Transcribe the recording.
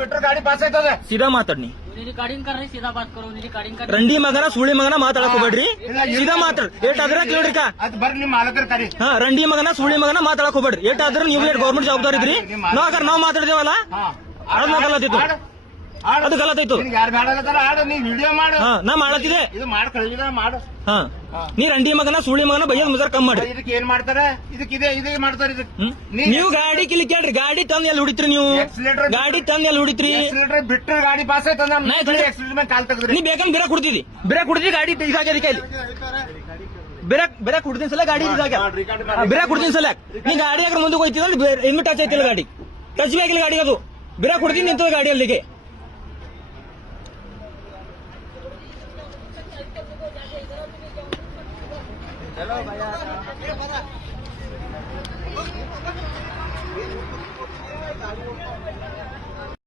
ಬಿಟ್ರೆ ಗಾಡಿ ಪಾಸ್ ಆಯ್ತದ. ಸೀದಾ ಮಾತಾಡ್ನಿ. रिकॉर्डिंग कर रहे सीधा बात करो रिकॉर्डिंग कर ರಂಡಿ ಮಗನ ಸುಳಿ ಮಗನ ಮಾತಾಡಕ್ ಹೋಗ್ಬೇಡ್ರಿ. ಸೀದಾ ಮಾತಾಡ್ ಏಟಾದ್ರ ಕೇಳ್ರಿಕ ಅದ್ ಬರ್ರಿ ನಿಮ್ ಮಾಲಕರ ಕರಿ. ಹಾ ರಂಡಿ ಮಗನ ಸುಳಿ ಮಗನ ಮಾತಾಡಕ್ ಹೋಗ್ಬೇಡ್ರಿ. ಏಟಾದ್ರ ನೀವು ಗೌರ್ಮೆಂಟ್ ಜವಾಬ್ದಾರಿ ಇದ್ರಿ. ನಾವ್ ಮಾತಾಡಿದೇವಲ್ಲ ಅದು ಗಲತ್ತಿತ್ತು. ಅದು ಗಲತ್ತೈತು. ಯಾರು ಬೇಡ ಆಡ ನೀ ವಿಡಿಯೋ ಮಾಡು. ಹಾ ನಾ ಮಾಡತ್ತಿದೆ ಇದು ಮಾಡ್ ಕಳಿಸಿದ ಮಾಡು. ಹಾ ನೀ ರಂಡಿ ಮಗನ ಸುಳಿ ಮಗನ ಬೈಯದ್ ಮುಜಾರ್ ಕಮ್ ಮಾಡ್ರಿ. ಇದಕ್ಕೆ ಏನ್ ಮಾಡ್ತಾರೆ ಇದೇ ಮಾಡ್ತಾರೆ ಇದಕ್ಕೆ. ನೀವು ಗಾಡಿ ಕಿಲಿ ಕೇಳ್ರಿ. ಗಾಡಿ ತಂದ್ ಎಲ್ಲಿ ಹುಡಿತ್ರಿ ನೀವು? ಗಾಡಿ ತಂದ್ ಎಲ್ಲಿ ಹುಡಿತ್ರಿ? ಬಿಟ್ರೆ ಗಾಡಿ ಪಾಸ್ ಆಯ್ತದ. ಎಕ್ಸಿಲೇಟರ್ ಕಾಲ್ ತೆಗೆದ್ರಿ. ನೀ ಬೇಕಂದ್ ಬಿರಕ್ ಕುಡ್ತಿದಿ. ಬಿರಕ್ ಕುಡ್ತಿ ಗಾಡಿ ಇದಾಗ್ಯದ ಕೈಲಿ. ಬಿರಕ್ ಕುಡ್ದಿನ ಸಲ ಗಾಡಿ ಇದಾಗ್ಯ. ಬಿರಕ್ ಕುಡ್ದಿನ ಸಲ ನೀ ಗಾಡಿ ಯಾಕ್ರ ಮುಂದಕ್ಕೆ ಹೋಯ್ತಿದ್ರೆ ಇನ್ನು ಟಚ್ ಐತಿಲ್ಲ ಗಾಡಿ. ಟಚ್ ಬಿ ಆಗಿಲ್ಲ ಗಾಡಿ. ಅದು ಬಿರಕ್ ಕುಡ್ತೀನಿ ನಿಂತದ ಗಾಡಿ ಅಲ್ಲಿಗೆ. चलो भैया